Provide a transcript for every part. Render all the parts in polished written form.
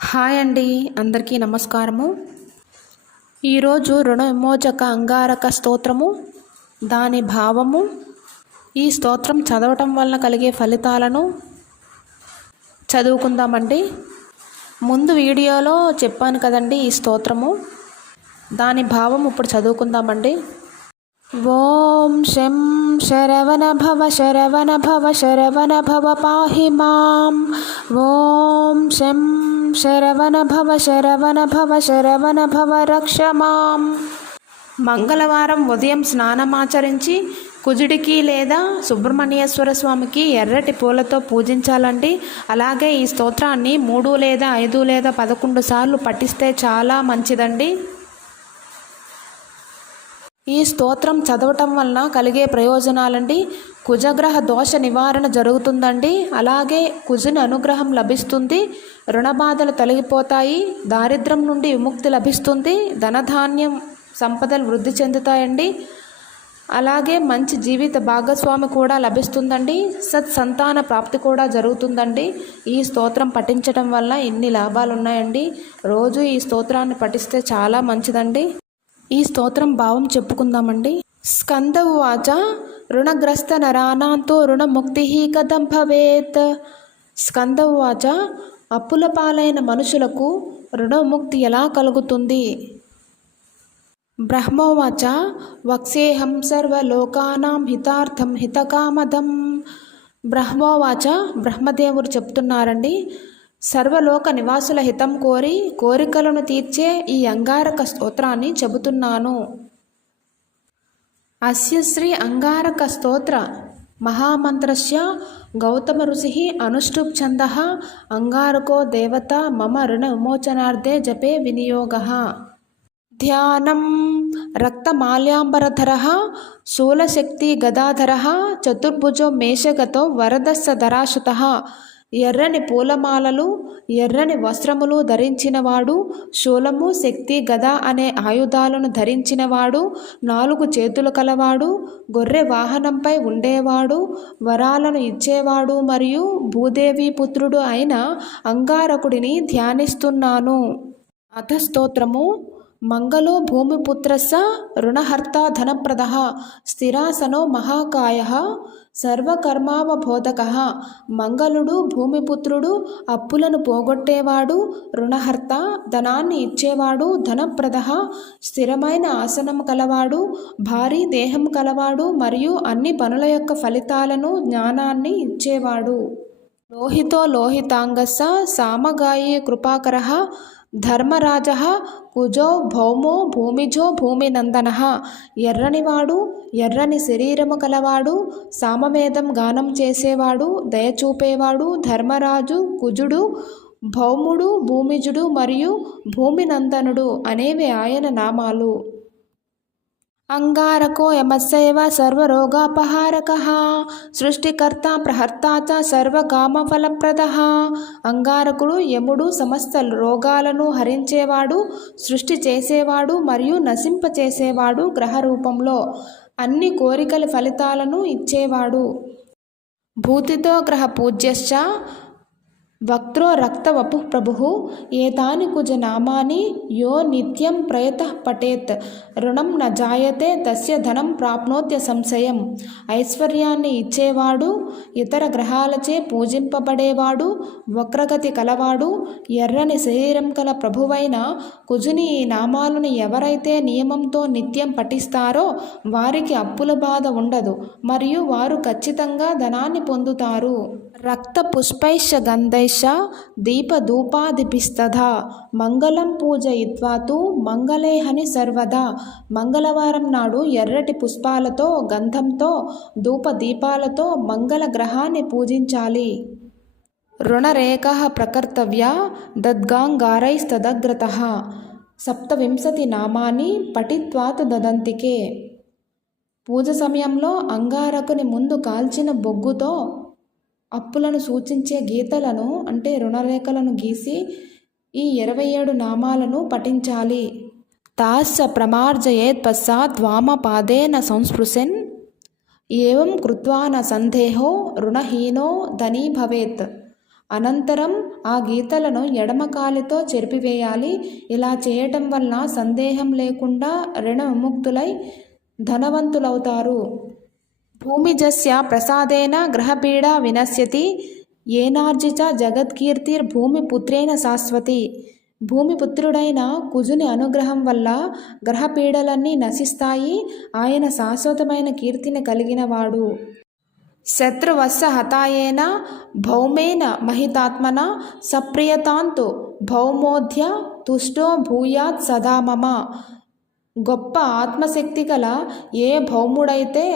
Hi అండి, అందరికీ నమస్కారము. ఈరోజు రుణ విమోచక అంగారక స్తోత్రము, దాని భావము, ఈ స్తోత్రం చదవటం వలన కలిగే ఫలితాలను చదువుకుందామండి. ముందు వీడియోలో చెప్పాను కదండి ఈ స్తోత్రము, దాని భావం ఇప్పుడు చదువుకుందామండి. ఓం శం శరవణ భవ శరవణ భవ శరవణ భవ పాహి మాం. ఓం శం శరవణ భవ శరవణ భవ శరవణ భవ రక్ష మాం. మంగళవారం ఉదయం స్నానమాచరించి కుజుడికి లేదా సుబ్రహ్మణ్యేశ్వర స్వామికి ఎర్రటి పూలతో పూజించాలండి. అలాగే ఈ స్తోత్రాన్ని 3 లేదా 5 లేదా 11 సార్లు పఠిస్తే చాలా మంచిదండి. ఈ స్తోత్రం చదవటం వలన కలిగే ప్రయోజనాలండి. కుజగ్రహ దోష నివారణ జరుగుతుందండి. అలాగే కుజుని అనుగ్రహం లభిస్తుంది, రుణబాధలు తొలగిపోతాయి, దారిద్ర్యం నుండి విముక్తి లభిస్తుంది, ధనధాన్యం సంపదలు వృద్ధి చెందుతాయండి. అలాగే మంచి జీవిత భాగస్వామి కూడా లభిస్తుందండి. సత్సంతాన ప్రాప్తి కూడా జరుగుతుందండి. ఈ స్తోత్రం పఠించడం వల్ల ఇన్ని లాభాలు ఉన్నాయండి. రోజు ఈ స్తోత్రాన్ని పఠిస్తే చాలా మంచిదండి. ఈ స్తోత్రం భావం చెప్పుకుందామండి. స్కంద ఉవాచ రుణగ్రస్త నరానాంతో రుణముక్తి కథం భవేత్. స్కంద ఉవాచ అప్పుల పాలైన మనుషులకు రుణముక్తి ఎలా కలుగుతుంది? బ్రహ్మోవాచ వక్సేహం సర్వలోకానాం హితార్థం హితకామదం. బ్రహ్మోవాచ బ్రహ్మదేవుడు చెప్తున్నారండి, సర్వలోక నివాసుల హితం కోరి కోరికలను తీర్చే ఈ అంగారక స్తోత్రాన్ని చెబుతున్నాను. అస్య శ్రీ అంగారక స్తోత్ర మహామంత్రస్య గౌతమ ఋషి అనుష్ఠుప్ ఛందః అంగారకో దేవత మమ రుణ విమోచనార్థే జపే వినియోగః. ధ్యానం రక్తమాల్యాంబరధరః శూలశక్తి గదాధరః చతుర్భుజో మేషగతో వరదస్స ధరాశుతః. ఎర్రని పూలమాలలు ఎర్రని వస్త్రములు ధరించినవాడు, శూలము శక్తి గద అనే ఆయుధాలను ధరించినవాడు, 4 చేతులు కలవాడు, గొర్రె వాహనంపై ఉండేవాడు, వరాలను ఇచ్చేవాడు మరియు భూదేవి పుత్రుడు అయిన అంగారకుడిని ధ్యానిస్తున్నాను. అథ స్తోత్రము. మంగళో భూమిపుత్రస్స రుణహర్త ధనప్రదః స్థిరాసనో మహాకాయః సర్వకర్మావబోధకః. మంగళుడు భూమిపుత్రుడు, అప్పులను పోగొట్టేవాడు, రుణహర్త ధనాన్ని ఇచ్చేవాడు, ధనప్రదః స్థిరమైన ఆసనం కలవాడు, భారీ దేహం కలవాడు మరియు అన్ని పనుల యొక్క ఫలితాలను జ్ఞానాన్ని ఇచ్చేవాడు. లోహితో లోహితాంగస్స సామగాయీ కృపాకరః ధర్మరాజః కుజో భౌమో భూమిజో భూమినందనః. ఎర్రనివాడు ఎర్రని శరీరము కలవాడు, సామవేదం గానం చేసేవాడు, దయచూపేవాడు, ధర్మరాజు, కుజుడు, భౌముడు, భూమిజుడు మరియు భూమినందనుడు అనేవి ఆయన నామాలు. అంగారకో యమస్యైవ సర్వరోగాపహారకః సృష్టికర్త ప్రహర్త చ సర్వకామఫలప్రదః. అంగారకుడు యముడు సమస్త రోగాలను హరించేవాడు, సృష్టి చేసేవాడు మరియు నశింపచేసేవాడు, గ్రహ రూపంలో అన్ని కోరికల ఫలితాలను ఇచ్చేవాడు. భూతితో గ్రహ పూజ్యశ్చ వక్త్రో రక్త వపుః ప్రభుః. ఏతాని కుజ నామాని యో నిత్యం ప్రయతః పఠేత్ రుణం న జాయతే తస్య ధనం ప్రాప్నోత్య సంశయం. ఐశ్వర్యాన్ని ఇచ్చేవాడు, ఇతర గ్రహాలచే పూజింపబడేవాడు, వక్రగతి కలవాడు, ఎర్రని శరీరం కల ప్రభువైన కుజుని ఈ నామాలను ఎవరైతే నియమంతో నిత్యం పఠిస్తారో వారికి అప్పుల బాధ ఉండదు మరియు వారు ఖచ్చితంగా ధనాన్ని పొందుతారు. రక్త పుష్పైశ్చ గంధైశ్చ దీపధూపాదిభిస్తథా మంగళం పూజయిత్వా తు మంగళేహని సర్వదా. మంగళవారం నాడు ఎర్రటి పుష్పాలతో గంధంతో ధూపదీపాలతో మంగళ గ్రహాన్ని పూజించాలి. రుణరేఖః ప్రకర్తవ్యా దద్గాంగారైస్తదగ్రతః 27 నామాని పఠిత్వాతు దదంతికే. పూజ సమయంలో అంగారకుని ముందు కాల్చిన బొగ్గుతో అప్పులను సూచించే గీతలను అంటే రుణరేఖలను గీసి ఈ 27 నామాలను పఠించాలి. తాస్స ప్రమార్జయేత్ పశ్చాత్ వామపాదేన సంస్పృశన్ ఏవం కృత్వా న సందేహో రుణహీనో ధనీ భవేత్. అనంతరం ఆ గీతలను ఎడమ కాలితో చెరిపివేయాలి. ఇలా చేయటం వల్ల సందేహం లేకుండా రుణ విముక్తులై ధనవంతులవుతారు. భూమిజస్య ప్రసాదేన గ్రహపీడా వినశ్యతి ఏనార్జిత జగత్కీర్తిర్భూమిపుత్రేణ శాశ్వతి. భూమిపుత్రుడైన కుజుని అనుగ్రహం వల్ల గ్రహపీడలన్నీ నశిస్తాయి. ఆయన శాశ్వతమైన కీర్తిని కలిగినవాడు. శత్రువస్స హతాయేన భౌమేన మహితాత్మన సప్రియతాంతు భౌమోధ్య తుష్టో భూయాత్ సదా మమ. గొప్ప ఆత్మశక్తి గల ఏ భౌముడైతే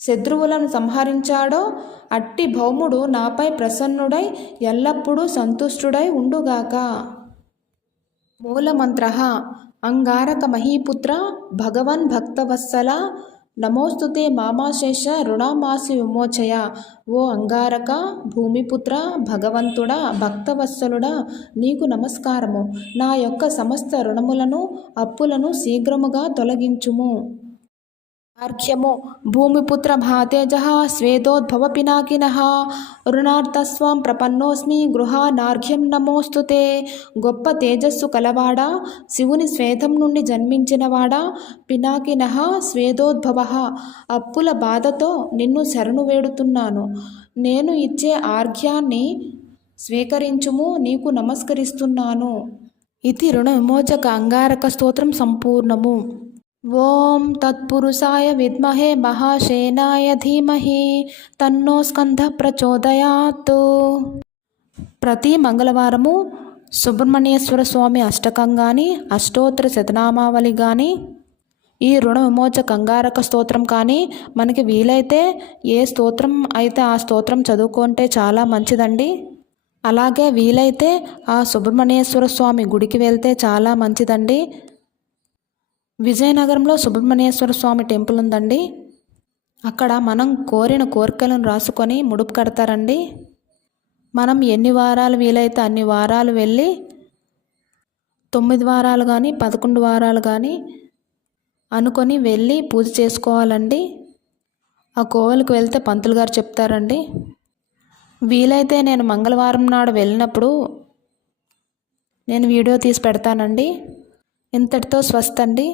శత్రువులను సంహరించాడో అట్టి భౌముడు నాపై ప్రసన్నుడై ఎల్లప్పుడూ సంతుష్టుడై ఉండుగాక. మూలమంత్రః అంగారక మహీపుత్ర భగవన్ భక్తవత్సల నమోస్తుతే మామాశేష రుణమాసి విమోచయ. ఓ అంగారక, భూమిపుత్ర, భగవంతుడా, భక్తవత్సలుడా, నీకు నమస్కారము. నా యొక్క సమస్త రుణములను అప్పులను శీఘ్రముగా తొలగించుము. అర్ఘ్యము. భూమిపుత్ర మహాతేజః స్వేదోద్భవ పినాకినః రుణార్థస్వాం ప్రపన్నోస్మి గృహానార్ఘ్యం నమోస్తుతే. గొప్ప తేజస్సు కలవాడా, శివుని శ్వేతం నుండి జన్మించినవాడా, పినాకినః స్వేదోద్భవః, అప్పుల బాధతో నిన్ను శరణు వేడుతున్నాను. నేను ఇచ్చే ఆర్ఘ్యాన్ని స్వీకరించుము, నీకు నమస్కరిస్తున్నాను. ఇది రుణ విమోచక అంగారక స్తోత్రం సంపూర్ణము. ఓం తత్పురుషాయ విద్మహే మహాసేనాయ ధీమహి తన్నో స్కంద ప్రచోదయాత్. ప్రతి మంగళవారము సుబ్రహ్మణ్యేశ్వర స్వామి అష్టకం కానీ, అష్టోత్తర శతనామావళి కానీ, ఈ రుణ విమోచక అంగారక స్తోత్రం కానీ మనకి వీలైతే ఏ స్తోత్రం అయితే ఆ స్తోత్రం చదువుకుంటే చాలా మంచిదండి. అలాగే వీలైతే ఆ సుబ్రహ్మణ్యేశ్వర స్వామి గుడికి వెళ్తే చాలా మంచిదండి. విజయనగరంలో సుబ్రహ్మణ్యేశ్వర స్వామి టెంపుల్ ఉందండి. అక్కడ మనం కోరిన కోరికలను రాసుకొని ముడుపు కడతారండి. మనం ఎన్ని వారాలు వీలైతే అన్ని వారాలు వెళ్ళి 9 వారాలు కానీ 11 వారాలు కానీ అనుకొని వెళ్ళి పూజ చేసుకోవాలండి. ఆ కోవెలకు వెళ్తే పంతులు గారు చెప్తారండి. వీలైతే నేను మంగళవారం నాడు వెళ్ళినప్పుడు నేను వీడియో తీసి పెడతానండి. ఇంతటితో స్వస్తండి.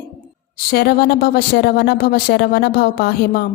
శరవణ భవ శరవణ భవ శరవణ భవ పాహిమాం.